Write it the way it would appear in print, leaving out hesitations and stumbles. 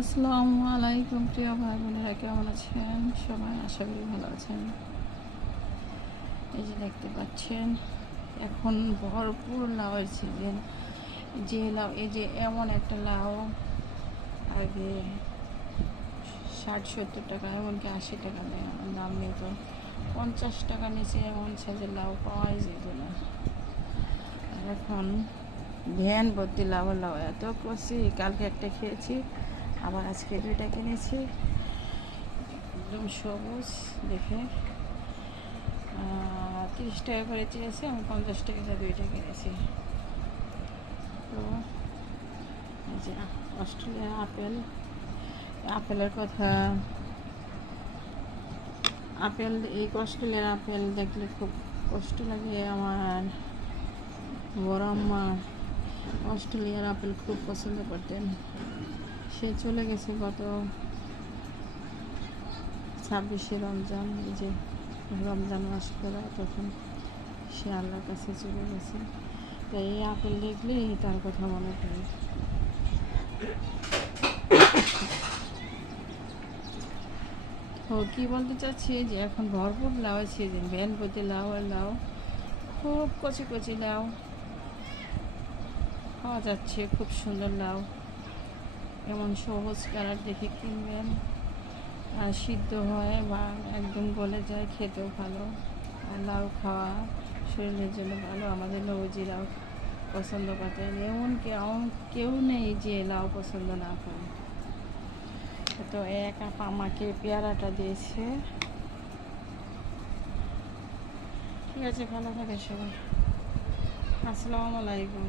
আসসালামু আলাইকুম প্রিয় ভাই বোনেরা, কেমন আছেন সবাই? আশা করি ভালো আছেন। এই যে দেখতে পাচ্ছেন এখন ভরপুর লাউয়ের সিজন। যে লাউ, এই যে এমন একটা লাউ আগে 60-70 টাকা, এমনকি 80 টাকা দাম নিত। 50 টাকা নিচে এমন সাইজের লাউ পাওয়াই যেত না। আর এখন ভ্যান ভর্তি লাউ এত কষি। কালকে একটা খেয়েছি, আবার আজকে 2টা কিনেছি। একদম সবুজ দেখে 30 টাকা করে চেয়েছে, আমি 50 টাকা 2টা কিনেছি। তো এই যে অস্ট্রেলিয়ার আপেলের কথা, এই অস্ট্রেলিয়ার আপেল দেখলে খুব কষ্ট লাগে আমার। বড় আম্মা অস্ট্রেলিয়ার আপেল খুব পছন্দ করতেন। সে চলে গেছে গত 26শে রমজান। এই যে রমজান মাস করে তখন সে আল্লাহর কাছে চলে গেছে। তো এই আপেল দেখলেই তার কথা মনে পড়ে। তো কী বলতে চাচ্ছি যে এখন ভরপুর লাউ সিজন, ভ্যান প্রতি লাউ আর লাউ, খুব কচি কচি লাউ পাওয়া যাচ্ছে। খুব সুন্দর লাউ, এমন সবুজ কালার দেখে কিনবেন। আর সিদ্ধ হয় বা একদম গলে যায়, খেতেও ভালো। আর লাউ খাওয়া শরীরের জন্য ভালো। আমাদের নবজিরাও পছন্দ করতেন, এমন কেউ নেই যে লাউ পছন্দ না করে। তো এক আপা আমাকে পেয়ারাটা দিয়েছে। ঠিক আছে, ভালো থাকে সবাই। আসসালামু আলাইকুম।